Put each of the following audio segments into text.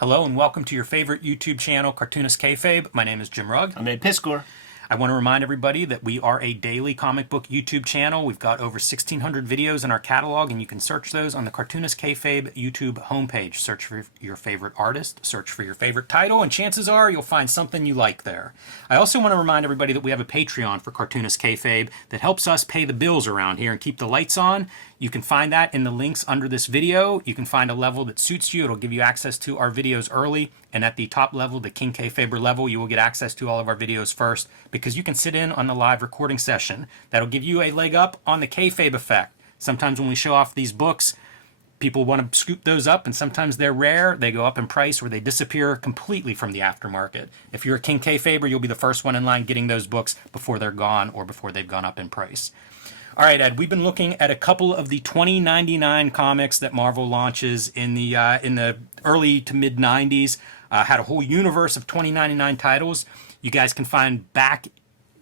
Hello and welcome to your favorite YouTube channel, Cartoonist Kayfabe. My name is Jim Rugg. I'm Ed Piscor. I want to remind everybody that we are a daily comic book YouTube channel. We've got over 1,600 videos in our catalog, and you can search those on the Cartoonist Kayfabe YouTube homepage. Search for your favorite artist, search for your favorite title, and chances are you'll find something you like there. I also want to remind everybody that we have a Patreon for Cartoonist Kayfabe that helps us pay the bills around here and keep the lights on. You can find that in the links under this video. You can find a level that suits you. It'll give you access to our videos early. And at the top level, the King Kayfaber level, you will get access to all of our videos first because you can sit in on the live recording session. That'll give you a leg up on the Kayfabe effect. Sometimes when we show off these books, people want to scoop those up, and sometimes they're rare. They go up in price or they disappear completely from the aftermarket. If you're a King Kayfaber, you'll be the first one in line getting those books before they're gone or before they've gone up in price. All right, Ed, we've been looking at a couple of the 2099 comics that Marvel launches in the early to mid 90s. Had a whole universe of 2099 titles. You guys can find back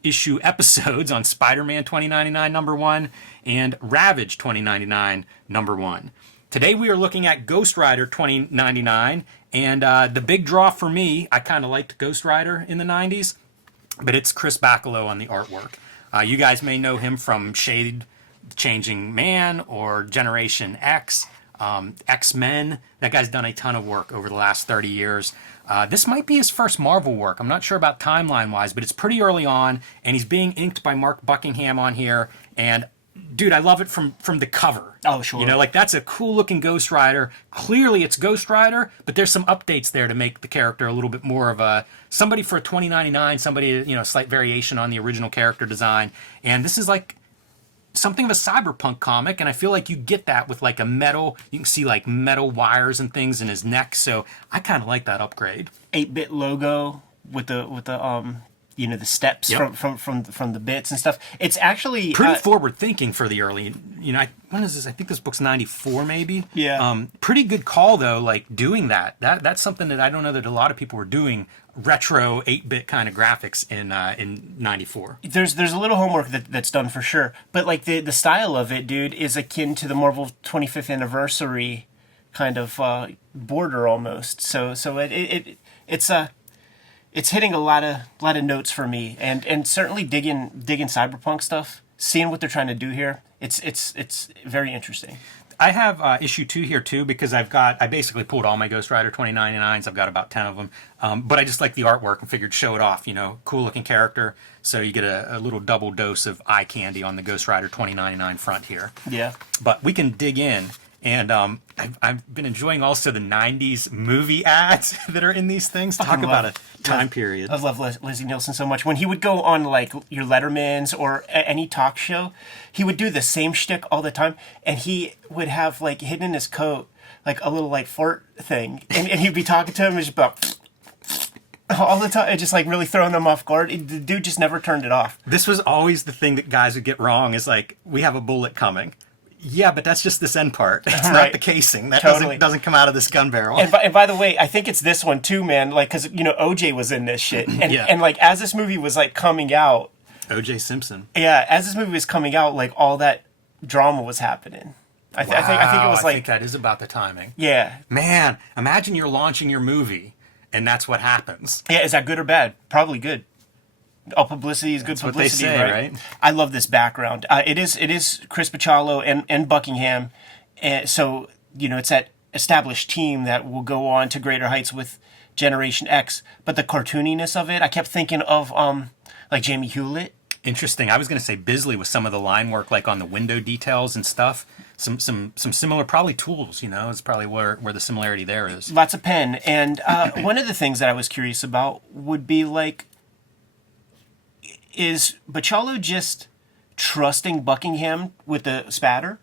issue episodes on Spider-Man 2099 #1 and Ravage 2099 #1. Today we are looking at Ghost Rider 2099, and the big draw for me, I kind of liked Ghost Rider in the 90s, but it's Chris Bachalo on the artwork. You guys may know him from Shade Changing Man or Generation X, X-Men. That guy's done a ton of work over the last 30 years. This might be his first Marvel work. I'm not sure about timeline-wise, but it's pretty early on, and he's being inked by Mark Buckingham on here. And, dude, I love it from the cover. Oh, sure. You know, like, that's a cool-looking Ghost Rider. Clearly, it's Ghost Rider, but there's some updates there to make the character a little bit more of a somebody for a 2099, somebody, you know, slight variation on the original character design. And this is like something of a cyberpunk comic, and I feel like you get that with like a metal, you can see like metal wires and things in his neck, so I kind of like that upgrade. 8-bit logo with the you know, the steps Yep. from the bits and stuff. It's actually Pretty forward thinking for the early, you know, when is this? I think this book's 94 maybe. Yeah. Pretty good call though, like doing that's something that I don't know that a lot of people were doing, retro 8-bit kind of graphics in 94. There's a little homework that's done for sure, but like the style of it, dude, is akin to the Marvel 25th anniversary kind of border almost. So it's hitting a lot of notes for me, and certainly digging cyberpunk stuff, seeing what they're trying to do here. It's very interesting. I have issue 2 here too because I basically pulled all my Ghost Rider 2099s. I've got about 10 of them, but I just like the artwork and figured show it off. You know, cool looking character, so you get a little double dose of eye candy on the Ghost Rider 2099 front here. Yeah. But we can dig in. And I've been enjoying also the 90s movie ads that are in these things. Talk about a time period. I love Leslie Nielsen so much. When he would go on like your Letterman's or any talk show, he would do the same shtick all the time. And he would have like hidden in his coat like a little like fart thing. And he'd be talking to him and just about all the time, just like really throwing them off guard. The dude just never turned it off. This was always the thing that guys would get wrong is like, we have a bullet coming. Yeah, but that's just this end part. It's Right. not the casing. That Totally. doesn't come out of this gun barrel. And by the way, I think it's this one too, man. Like, because you know OJ was in this shit, and Yeah. and like as this movie was like coming out, O.J. Simpson. yeah, as this movie was coming out, like all that drama was happening. I think it was I like, think that is about the timing. yeah, Man, imagine you're launching your movie, and that's what happens. yeah. Is that good or bad? Probably good. All publicity is good what they publicity, say, right? I love this background. It is Chris Bachalo and Buckingham, and so you know it's that established team that will go on to greater heights with Generation X. But the cartooniness of it, I kept thinking of like Jamie Hewlett. Interesting. I was going to say Bisley with some of the line work, like on the window details and stuff. Some similar, probably tools. You know, it's probably where the similarity there is. Lots of pen, and one of the things that I was curious about would be like, is Bachalo just trusting Buckingham with the spatter?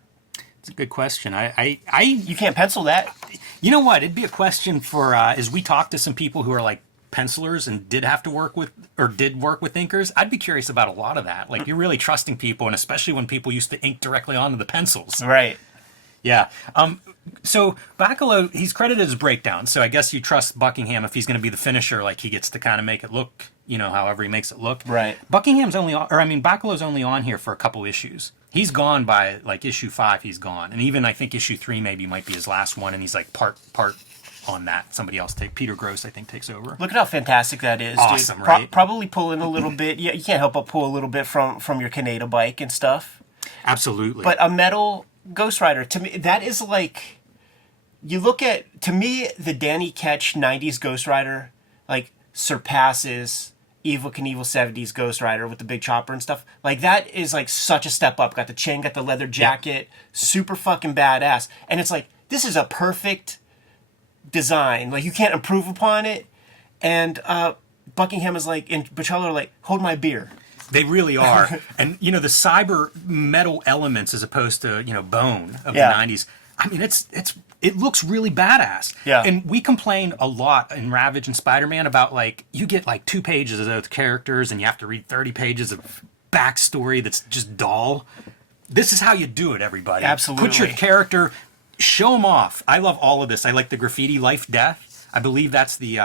It's a good question. You can't pencil that. You know what? It'd be a question for as we talk to some people who are like pencilers and did work with inkers. I'd be curious about a lot of that. Like, you're really trusting people, and especially when people used to ink directly onto the pencils. Right. Yeah. So Bachalo, he's credited as breakdown. So I guess you trust Buckingham if he's going to be the finisher. Like, he gets to kind of make it look, you know, however he makes it look. Right. Bachalo's only on here for a couple issues. He's gone by like issue 5. He's gone, and even I think issue 3 maybe might be his last one, and he's like part on that. Somebody else Peter Gross, I think, takes over. Look at how fantastic that is, Awesome, dude. right? Probably pulling a little bit. Yeah, you can't help but pull a little bit from your Kaneda bike and stuff. Absolutely. But a metal Ghost Rider, to me, that is like, you look at, to me, the Danny Ketch 90s Ghost Rider, like, surpasses Evel Knievel 70s Ghost Rider with the big chopper and stuff. Like, that is, like, such a step up. Got the chain, got the leather jacket, super fucking badass. And it's like, this is a perfect design. Like, you can't improve upon it. And Buckingham is like, and Bocello are like, hold my beer. They really are. And, the cyber metal elements as opposed to, bone of Yeah. the 90s. I mean, it looks really badass. Yeah. And we complained a lot in Ravage and Spider-Man about, like, you get, like, 2 pages of those characters and you have to read 30 pages of backstory that's just dull. This is how you do it, everybody. Absolutely. Put your character, show them off. I love all of this. I like the graffiti Life Death. I believe that's the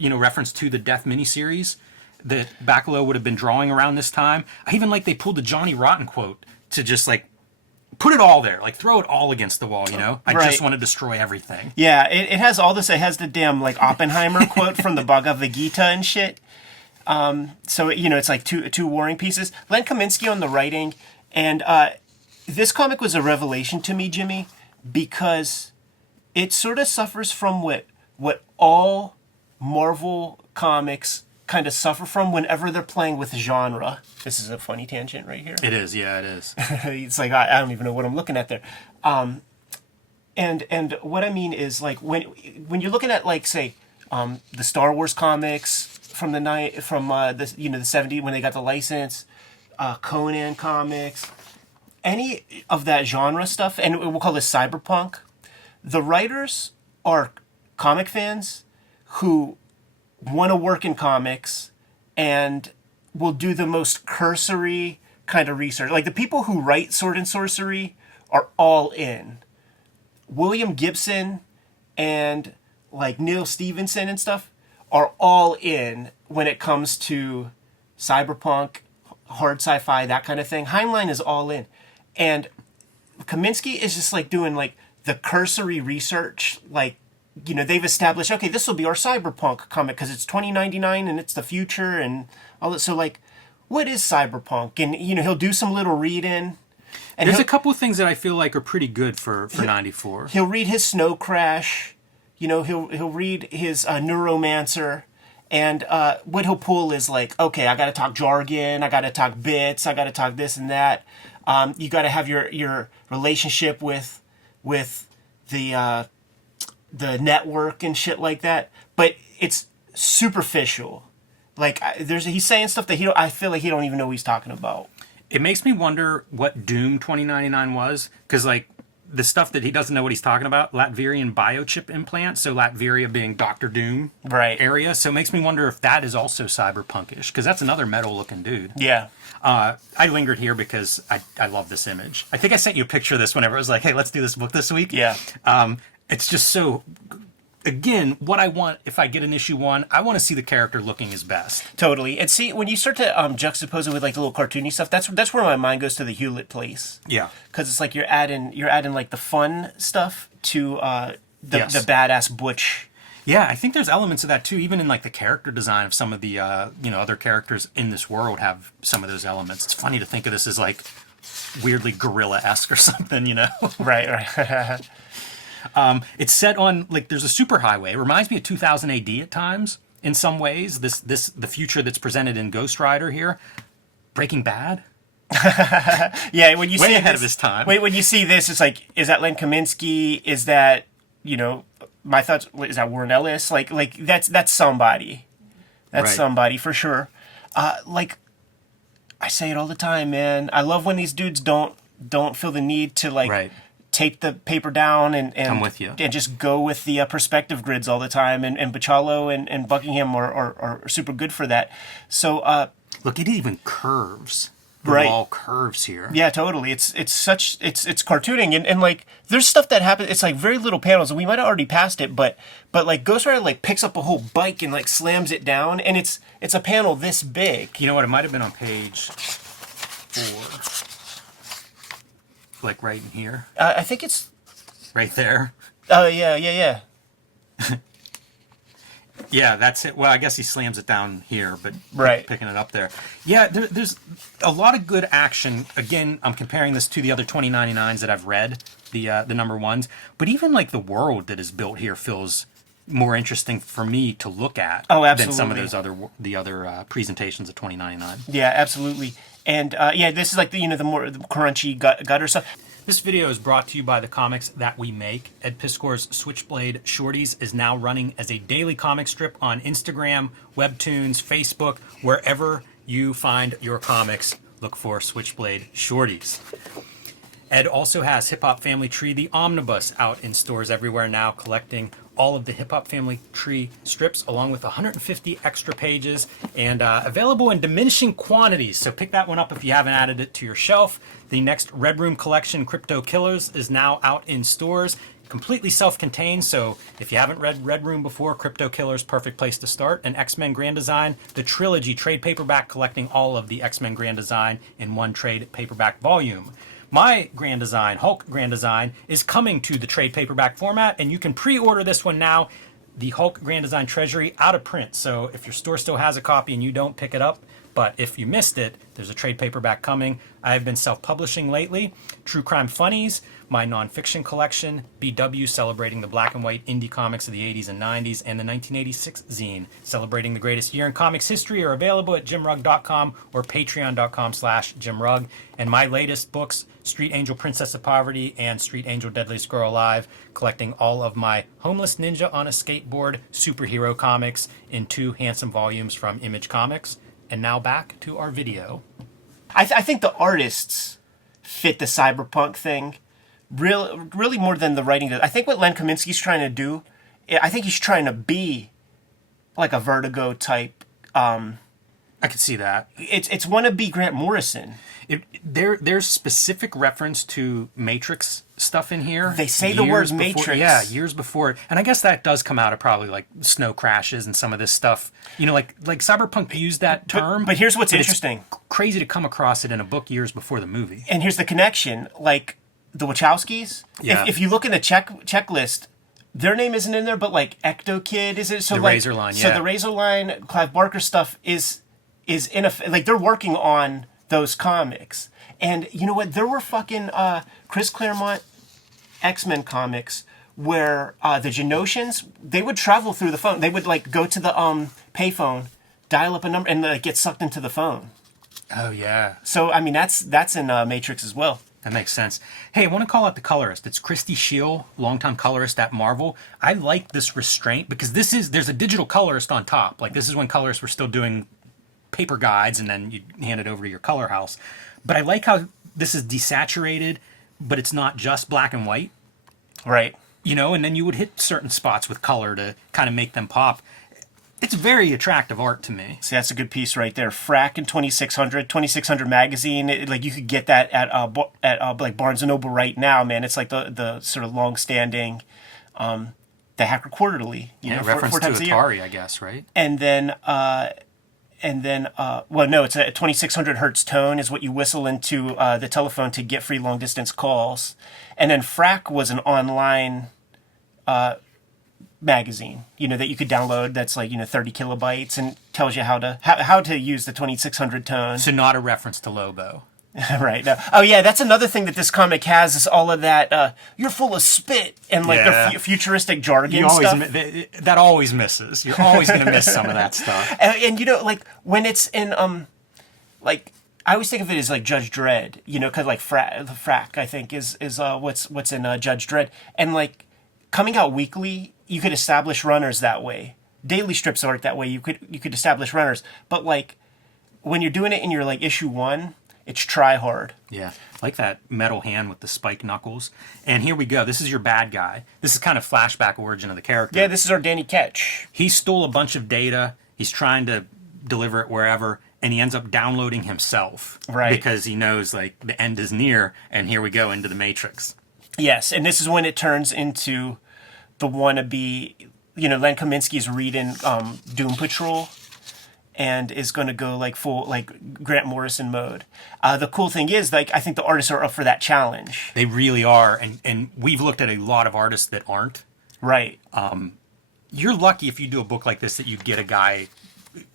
reference to the Death miniseries that Bacalo would have been drawing around this time. I even like they pulled the Johnny Rotten quote to just like put it all there, like throw it all against the wall, I Right. just want to destroy everything. Yeah, it has all this. It has the damn, like, Oppenheimer quote from the Bhagavad Gita and shit. So, it's like two warring pieces. Len Kaminsky on the writing. And this comic was a revelation to me, Jimmy, because it sort of suffers from what all Marvel comics kind of suffer from whenever they're playing with genre. This is a funny tangent right here. It is, yeah, it is. It's like, I don't even know what I'm looking at there. And what I mean is, like, when you're looking at, like, say, the Star Wars comics from the 70s when they got the license, Conan comics, any of that genre stuff, and we'll call this cyberpunk. The writers are comic fans who want to work in comics and will do the most cursory kind of research. Like, the people who write Sword and Sorcery are all in. William Gibson and, like, Neil Stevenson and stuff are all in when it comes to cyberpunk, hard sci-fi, that kind of thing. Heinlein is all in. And Kaminsky is just, like, doing, like, the cursory research, like, they've established, okay, this will be our cyberpunk comic because it's 2099 and it's the future and all that. So, like, what is cyberpunk? And, he'll do some little read-in. And There's a couple of things that I feel like are pretty good for 94. He'll read his Snow Crash. He'll read his Neuromancer. And what he'll pull is, like, okay, I got to talk jargon. I got to talk bits. I got to talk this and that. You got to have your relationship with the network and shit like that, but it's superficial. Like, he's saying stuff that I feel like he don't even know what he's talking about. It makes me wonder what Doom 2099 was, because, like, the stuff that he doesn't know what he's talking about, Latverian biochip implant, so Latveria being Doctor Doom Right. area, so it makes me wonder if that is also cyberpunkish, because that's another metal-looking dude. Yeah. I lingered here because I love this image. I think I sent you a picture of this whenever I was like, hey, let's do this book this week. Yeah. It's just so, again, what I want, if I get an issue 1, I want to see the character looking his best. Totally. And see, when you start to juxtapose it with, like, the little cartoony stuff, that's where my mind goes to the Hewlett place. Yeah. Because it's like you're adding like the fun stuff to the badass butch. Yeah, I think there's elements of that too. Even in, like, the character design of some of the other characters in this world have some of those elements. It's funny to think of this as, like, weirdly gorilla-esque or something, Right. It's set on, like, there's a superhighway. It reminds me of 2000 AD at times in some ways. The future that's presented in Ghost Rider here. Breaking Bad. Yeah, when you Way see ahead this, of his time. Wait, when you see this, it's like, is that Len Kaminsky? Is that, my thoughts, is that Warren Ellis? Like that's somebody. That's Right. somebody for sure. Like, I say it all the time, man. I love when these dudes don't feel the need to, like, Right. tape the paper down and I'm with you. and just go with the perspective grids all the time. And Bocello and Buckingham are super good for that. So Look, it even curves. The Right. wall curves here. yeah, totally. It's cartooning and like there's stuff that happens. It's like very little panels, and we might have already passed it, but like Ghost Rider, like, picks up a whole bike and, like, slams it down, and it's a panel this big. You know what? It might have been on page 4. Like right in here. I think it's. Right there. Oh yeah. Yeah, that's it. Well, I guess he slams it down here, but Right. picking it up there. Yeah, there's a lot of good action. Again, I'm comparing this to the other 2099s that I've read, the number ones. But even like the world that is built here feels more interesting for me to look at Oh, than some of absolutely. those other presentations of 2099. Yeah, absolutely. And yeah, this is like the more the crunchy gutter stuff. This video is brought to you by the comics that we make. Ed Piskor's Switchblade Shorties is now running as a daily comic strip on Instagram, Webtoons, Facebook, wherever you find your comics. Look for Switchblade Shorties. Ed also has Hip Hop Family Tree, the Omnibus, out in stores everywhere now, collecting all of the Hip Hop Family Tree strips, along with 150 extra pages, and available in diminishing quantities. So pick that one up if you haven't added it to your shelf. The next Red Room collection, Crypto Killers, is now out in stores. Completely self-contained, so if you haven't read Red Room before, Crypto Killers, perfect place to start. An X-Men Grand Design, the trilogy trade paperback, collecting all of the X-Men Grand Design in one trade paperback volume. My Grand Design, Hulk Grand Design, is coming to the trade paperback format, and you can pre-order this one now. The Hulk Grand Design Treasury, out of print, so if your store still has a copy and you don't, pick it up. But if you missed it, there's a trade paperback coming. I have been self-publishing lately. True Crime Funnies, my nonfiction collection, BW celebrating the black and white indie comics of the 80s and 90s, and the 1986 zine celebrating the greatest year in comics history are available at jimrugg.com or patreon.com/jimrugg. And my latest books, Street Angel Princess of Poverty and Street Angel Deadliest Girl Alive, collecting all of my Homeless Ninja on a Skateboard superhero comics in 2 handsome volumes from Image Comics. And now back to our video. I think the artists fit the cyberpunk thing really more than the writing does. I think what Len Kaminsky's trying to do, I think he's trying to be like a Vertigo type. I could see that. It's wannabe Grant Morrison. There's specific reference to Matrix stuff in here. They say the word years before- Matrix. Yeah, years before. And I guess that does come out of probably like snow crashes and some of this stuff. You know, like Cyberpunk used that term. But here's what's but it's interesting. Crazy to come across it in a book years before the movie. And here's the connection. Like the Wachowskis, Yeah. if you look in the checklist, their name isn't in there, but like Ecto Kid is it? So The like, Razor Line, So yeah. the Razor Line, Clive Barker stuff is in like they're working on those comics. And you know what? There were fucking Chris Claremont X-Men comics where the Genosians, they would travel through the phone. They would like go to the payphone, dial up a number, and like get sucked into the phone. Oh, yeah. So I mean that's in Matrix as well. That makes sense. Hey, I want to call out the colorist. It's Christy Scheel, longtime colorist at Marvel. I like this restraint because there's a digital colorist on top. Like this is when colorists were still doing paper guides and then you hand it over to your color house. But I like how this is desaturated, but it's not just black and white. Right. You know, and then you would hit certain spots with color to kind of make them pop. It's very attractive art to me. See, that's a good piece right there. Frack in 2600 magazine. Like you could get that at like Barnes and Noble right now, man. It's like the sort of long-standing, the Hacker Quarterly. You know, reference four to times a year. Atari, I guess, right? And then well, no, it's a 2600 hertz tone is what you whistle into the telephone to get free long distance calls. And then Frack was an online magazine, you know, that you could download that's like, you know, 30 kilobytes and tells you how to use the 2600 tone. So not a reference to Lobo. Right. No. Oh, yeah, that's another thing that this comic has is all of that, you're full of spit and like Yeah. the futuristic jargon You always stuff. that always misses. You're always going to miss some of that stuff. And you know, like when it's in, like, I always think of it as like Judge Dredd, you know, because like Frack, I think, is what's in Judge Dredd. And like coming out weekly, you could establish runners that way. Daily strips aren't that way. You could establish runners. But like when you're doing it in your like issue 1, it's try hard. Yeah, like that metal hand with the spike knuckles. And here we go. This is your bad guy. This is kind of flashback origin of the character. Yeah, this is our Danny Ketch. He stole a bunch of data. He's trying to deliver it wherever, and he ends up downloading himself. Right. Because he knows, like, the end is near, and here we go into the Matrix. Yes, and this is when it turns into the wannabe, you know, Len Kaminsky's reading Doom Patrol and is going to go like full, like Grant Morrison mode. The cool thing is, like, I think the artists are up for that challenge. They really are, and we've looked at a lot of artists that aren't. Right. You're lucky if you do a book like this that you get a guy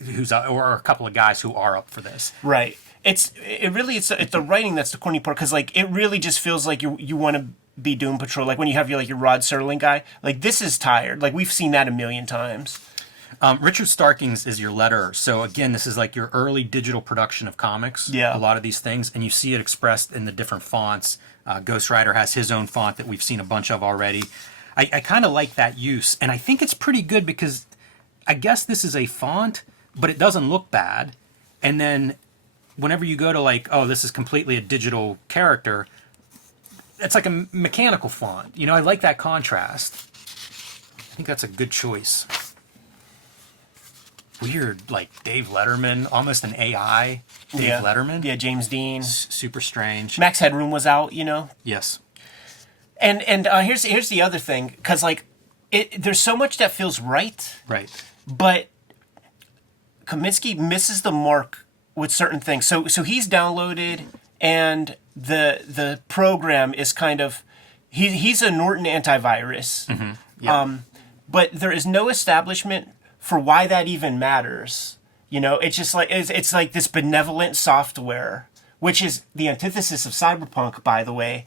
who's or a couple of guys who are up for this. Right. It's the writing that's the corny part, because like it really just feels like you want to be Doom Patrol, like when you have your Rod Serling guy. Like, this is tired. Like, we've seen that a million times. Richard Starkings is your letterer. So again, this is like your early digital production of comics. Yeah. A lot of these things, and you see it expressed in the different fonts. Ghost Rider has his own font that we've seen a bunch of already. I kind of like that use, and I think it's pretty good because I guess this is a font, but it doesn't look bad. And then whenever you go to like, oh, this is completely a digital character, it's like a mechanical font. You know, I like that contrast. I think that's a good choice. Weird, like Dave Letterman, almost an AI Dave Letterman. Yeah, James Dean. Super strange. Max Headroom was out, Yes. And here's the other thing, because like there's so much that feels right. Right. But Kaminsky misses the mark with certain things. So he's downloaded, and the program is kind of he's a Norton antivirus. Mm-hmm. Yeah. But there is no establishment for why that even matters. It's just like it's like this benevolent software, which is the antithesis of cyberpunk, by the way.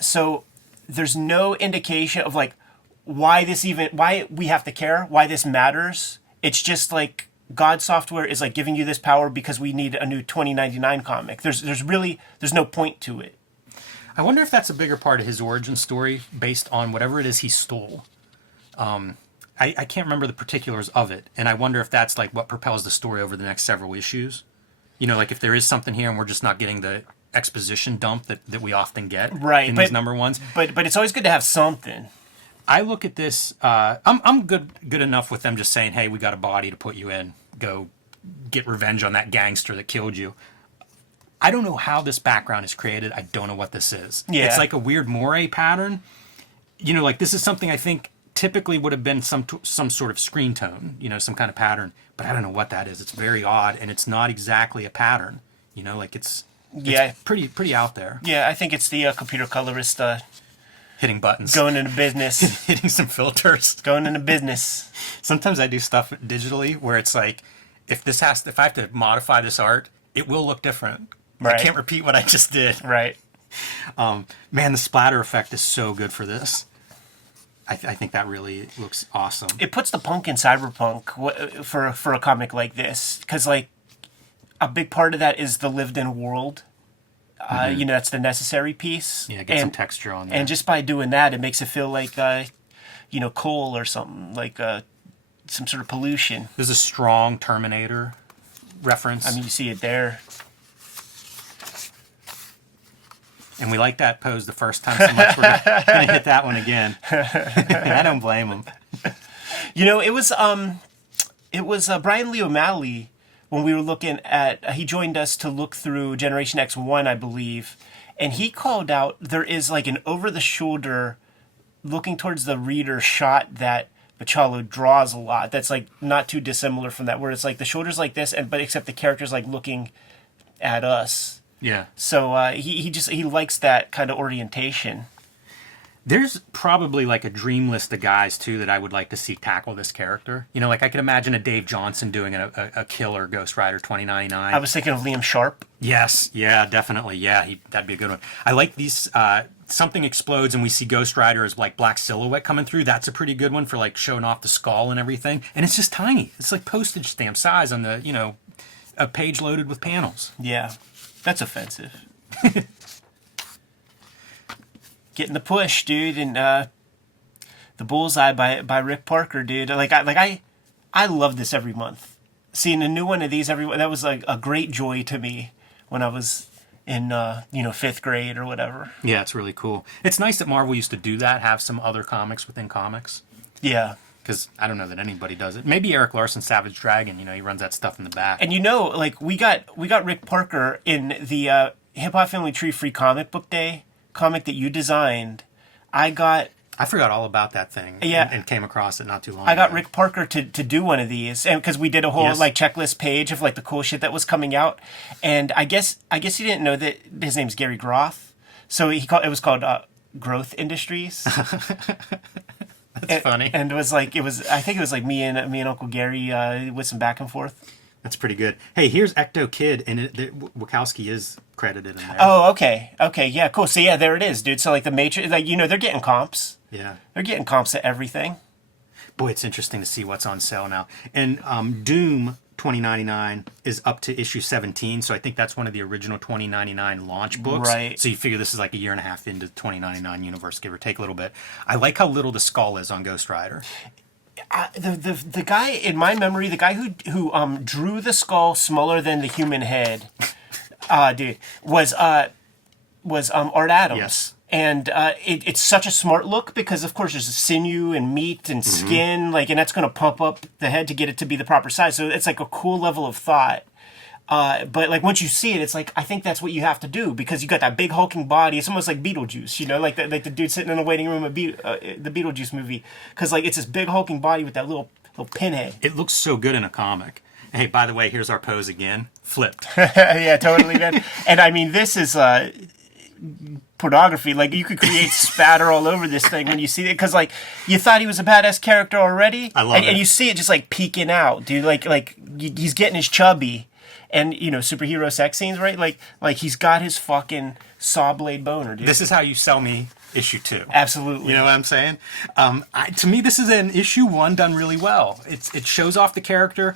So there's no indication of like why we have to care, why this matters. It's just like God software is like giving you this power because we need a new 2099 comic. There's no point to it. I wonder if that's a bigger part of his origin story based on whatever it is he stole. I can't remember the particulars of it, and I wonder if that's like what propels the story over the next several issues. Like if there is something here and we're just not getting the exposition dump that we often get in these number ones. But it's always good to have something. I look at this. I'm good enough with them just saying, "Hey, we got a body to put you in. Go get revenge on that gangster that killed you." I don't know how this background is created. I don't know what this is. Yeah. It's like a weird moire pattern. Like this is something I think typically would have been some sort of screen tone. Some kind of pattern. But I don't know what that is. It's very odd, and it's not exactly a pattern. Like it's pretty out there. Yeah, I think it's the computer colorist. Hitting buttons. Going into business. Hitting some filters. Going into business. Sometimes I do stuff digitally where it's like, if I have to modify this art, it will look different. Right. I can't repeat what I just did. Right. Man, the splatter effect is so good for this. I think that really looks awesome. It puts the punk in cyberpunk for a comic like this, because like a big part of that is the lived-in world. That's the necessary piece. Yeah, get some texture on there. And just by doing that, it makes it feel like, coal or something, like some sort of pollution. There's a strong Terminator reference. I mean, you see it there. And we like that pose the first time so much, we're going to hit that one again. I don't blame him. It was Brian Lee O'Malley. When we were looking at, he joined us to look through Generation X1, I believe, and he called out there is like an over-the-shoulder, looking towards the reader shot that Bachalo draws a lot. That's like not too dissimilar from that, where it's like the shoulder's like this, but except the character's like looking at us. Yeah. So he likes that kind of orientation. There's probably like a dream list of guys too that I would like to see tackle this character. Like I could imagine a Dave Johnson doing a killer Ghost Rider 2099. I was thinking of Liam Sharp. Yes, yeah, definitely, yeah, that'd be a good one. I like these. Something explodes and we see Ghost Rider as like black silhouette coming through. That's a pretty good one for like showing off the skull and everything. And it's just tiny. It's like postage stamp size on the a page loaded with panels. Yeah, that's offensive. Getting the push, dude, and the Bullseye by Rick Parker, dude. I love this every month. Seeing a new one of these that was like a great joy to me when I was in 5th grade or whatever. Yeah, it's really cool. It's nice that Marvel used to do that, have some other comics within comics. Yeah. Because I don't know that anybody does it. Maybe Eric Larson, Savage Dragon, he runs that stuff in the back. And we got Rick Parker in the Hip Hop Family Tree Free Comic Book Day comic that you designed. I forgot all about that thing. Yeah. And came across it not too long ago. I got ago. Rick Parker to do one of these, and because we did a whole checklist page of like the cool shit that was coming out, and I guess he didn't know that his name's Gary Groth, so it was called Growth Industries. That's funny. And I think it was like me and Uncle Gary with some back and forth. That's pretty good. Hey, here's Ecto Kid, and Wachowski is credited in there. Oh, okay, yeah, cool. So yeah, there it is, dude. So like the Matrix, like they're getting comps. Yeah, they're getting comps to everything. Boy, it's interesting to see what's on sale now. And Doom 2099 is up to issue 17, so I think that's one of the original 2099 launch books. Right. So you figure this is like a year and a half into the 2099 universe, give or take a little bit. I like how little the skull is on Ghost Rider. The guy in my memory, the guy who drew the skull smaller than the human head, dude, was Art Adams. Yes. And it's such a smart look because, of course, there's sinew and meat and skin, and that's going to pump up the head to get it to be the proper size. So it's like a cool level of thought. But like once you see it, it's like I think that's what you have to do because you got that big hulking body. It's almost like Beetlejuice, like the dude sitting in the waiting room of the Beetlejuice movie, because like it's this big hulking body with that little pinhead. It looks so good in a comic. Hey, by the way, here's our pose again, flipped. Yeah, totally, man. And I mean, this is pornography. Like you could create spatter all over this thing when you see it, because like you thought he was a badass character already. I love it. And you see it just like peeking out, dude. Like he's getting his chubby. And superhero sex scenes, right? Like he's got his fucking saw blade boner, dude. This is how you sell me issue 2. Absolutely. You know what I'm saying? To me, this is an issue 1 done really well. It shows off the character.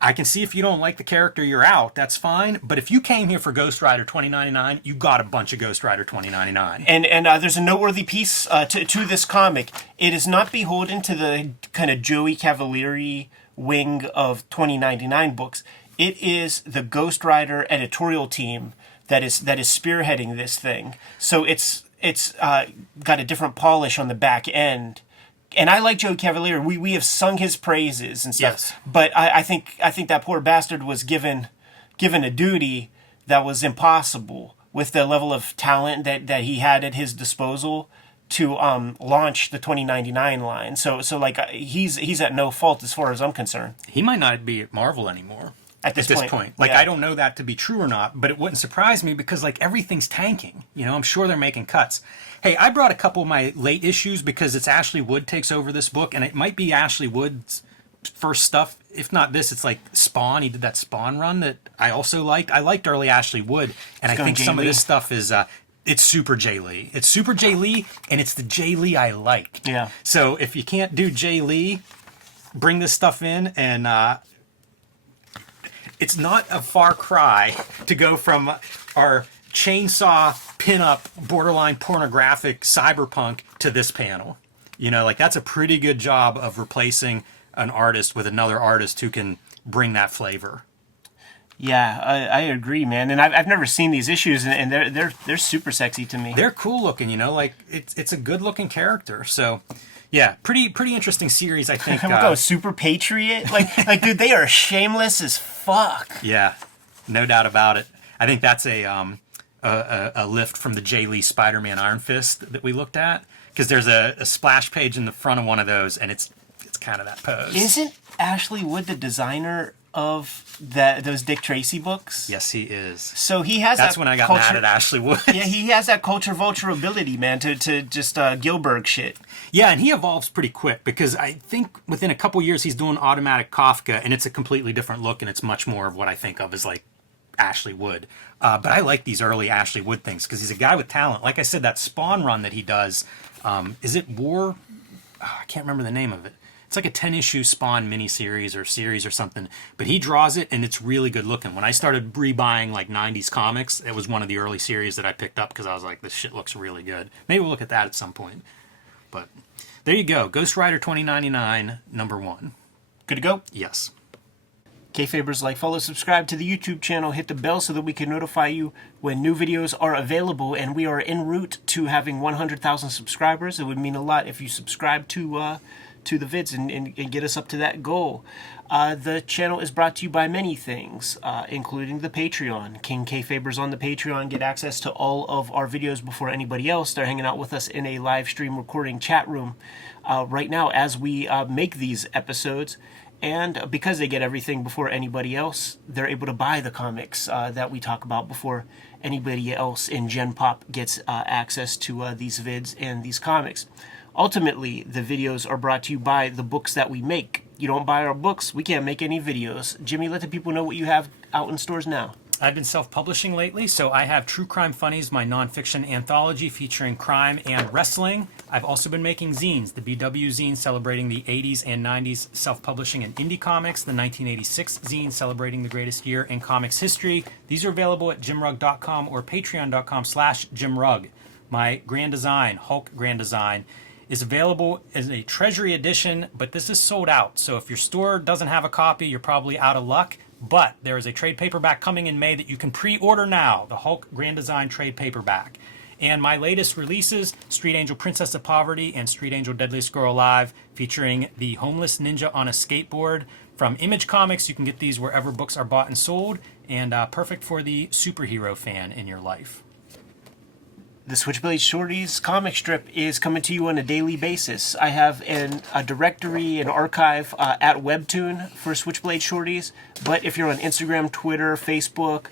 I can see if you don't like the character, you're out. That's fine. But if you came here for Ghost Rider 2099, you got a bunch of Ghost Rider 2099. And there's a noteworthy piece to this comic. It is not beholden to the kind of Joey Cavalieri wing of 2099 books. It is the Ghost Rider editorial team that is spearheading this thing. So it's got a different polish on the back end. And I like Joe Cavalier. We have sung his praises and stuff. Yes. But I think that poor bastard was given a duty that was impossible with the level of talent that he had at his disposal to launch the 2099 line. So like he's at no fault as far as I'm concerned. He might not be at Marvel anymore. At this point. Like, yeah. I don't know that to be true or not, but it wouldn't surprise me because, like, everything's tanking. I'm sure they're making cuts. Hey, I brought a couple of my late issues because it's Ashley Wood takes over this book, and it might be Ashley Wood's first stuff. If not this, it's like Spawn. He did that Spawn run that I also liked. I liked early Ashley Wood, and I think some of this stuff is... it's super Jay Lee. It's super Jay Lee, and it's the Jay Lee I liked. Yeah. So if you can't do Jay Lee, bring this stuff in, and... it's not a far cry to go from our chainsaw, pinup, borderline pornographic cyberpunk to this panel. That's a pretty good job of replacing an artist with another artist who can bring that flavor. Yeah, I agree, man. And I've never seen these issues, and they're super sexy to me. They're cool looking, it's a good looking character. So. Yeah, pretty interesting series, I think. We'll go Super Patriot. Like, dude, they are shameless as fuck. Yeah, no doubt about it. I think that's a lift from the Jay Lee Spider-Man Iron Fist that we looked at, because there's a splash page in the front of one of those, and it's kind of that pose. Isn't Ashley Wood the designer of those Dick Tracy books? Yes, he is. So he has That's that when I got culture, mad at Ashley Wood. Yeah, he has that culture vulture ability, man, to just Gilbert shit. Yeah, and he evolves pretty quick because I think within a couple years he's doing Automatic Kafka, and it's a completely different look, and it's much more of what I think of as like Ashley Wood. But I like these early Ashley Wood things because he's a guy with talent. Like I said, that Spawn run that he does, is it War? Oh, I can't remember the name of it. It's like a 10-issue Spawn miniseries or series or something. But he draws it, and it's really good looking. When I started rebuying like 90s comics, it was one of the early series that I picked up because I was like, this shit looks really good. Maybe we'll look at that at some point. But there you go. Ghost Rider 2099, number 1. Good to go? Yes. Kayfabers, like, follow, subscribe to the YouTube channel, hit the bell so that we can notify you when new videos are available, and we are en route to having 100,000 subscribers. It would mean a lot if you subscribe to the vids and get us up to that goal. The channel is brought to you by many things, including the Patreon. King Kayfabers on the Patreon get access to all of our videos before anybody else. They're hanging out with us in a live stream recording chat room right now as we make these episodes. And because they get everything before anybody else, they're able to buy the comics that we talk about before anybody else in Gen Pop gets access to these vids and these comics. Ultimately, the videos are brought to you by the books that we make. You don't buy our books, we can't make any videos. Jimmy, let the people know what you have out in stores now. I've been self-publishing lately, so I have True Crime Funnies, my nonfiction anthology featuring crime and wrestling. I've also been making zines, the BW zine celebrating the 80s and 90s self-publishing and indie comics, the 1986 zine celebrating the greatest year in comics history. These are available at jimrugg.com or patreon.com/jimrugg. My Grand Design, Hulk Grand Design, is available as a treasury edition, but this is sold out. So if your store doesn't have a copy, you're probably out of luck. But there is a trade paperback coming in May that you can pre-order now, the Hulk Grand Design trade paperback. And my latest releases, Street Angel Princess of Poverty and Street Angel Deadliest Girl Alive, featuring the homeless ninja on a skateboard. From Image Comics, you can get these wherever books are bought and sold, and perfect for the superhero fan in your life. The Switchblade Shorties comic strip is coming to you on a daily basis. I have a directory, an archive at Webtoon for Switchblade Shorties, but if you're on Instagram, Twitter, Facebook,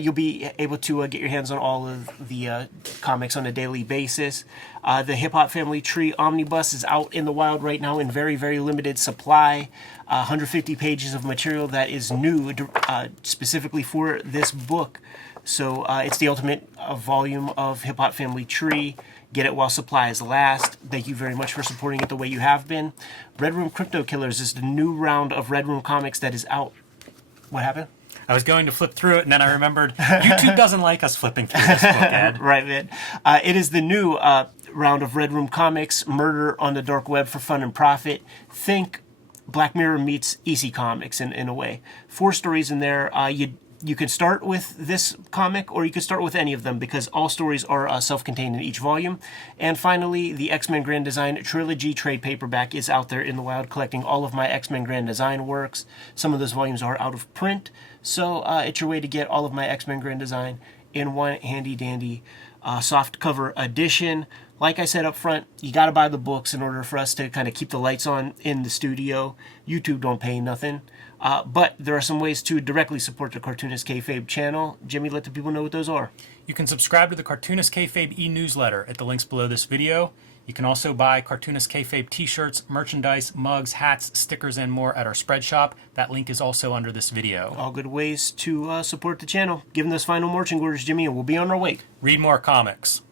you'll be able to get your hands on all of the comics on a daily basis. The Hip Hop Family Tree Omnibus is out in the wild right now in very, very limited supply. 150 pages of material that is new specifically for this book. So it's the ultimate volume of Hip Hop Family Tree. Get it while supplies last. Thank you very much for supporting it the way you have been. Red Room Crypto Killers is the new round of Red Room comics that is out. What happened? I was going to flip through it, and then I remembered YouTube doesn't like us flipping through this book, Ed. Right, man. It is the new round of Red Room comics, Murder on the Dark Web for Fun and Profit. Think Black Mirror meets EC Comics in a way. 4 stories in there. You could start with this comic, or you could start with any of them, because all stories are self-contained in each volume. And finally, the X-Men Grand Design Trilogy trade paperback is out there in the wild, collecting all of my X-Men Grand Design works. Some of those volumes are out of print, so it's your way to get all of my X-Men Grand Design in one handy-dandy soft cover edition. Like I said up front, you got to buy the books in order for us to kind of keep the lights on in the studio. YouTube don't pay nothing. But there are some ways to directly support the Cartoonist Kayfabe channel. Jimmy, let the people know what those are. You can subscribe to the Cartoonist Kayfabe e-newsletter at the links below this video. You can also buy Cartoonist Kayfabe t-shirts, merchandise, mugs, hats, stickers, and more at our spread shop. That link is also under this video. All good ways to support the channel. Give them those final marching orders, Jimmy, and we'll be on our way. Read more comics.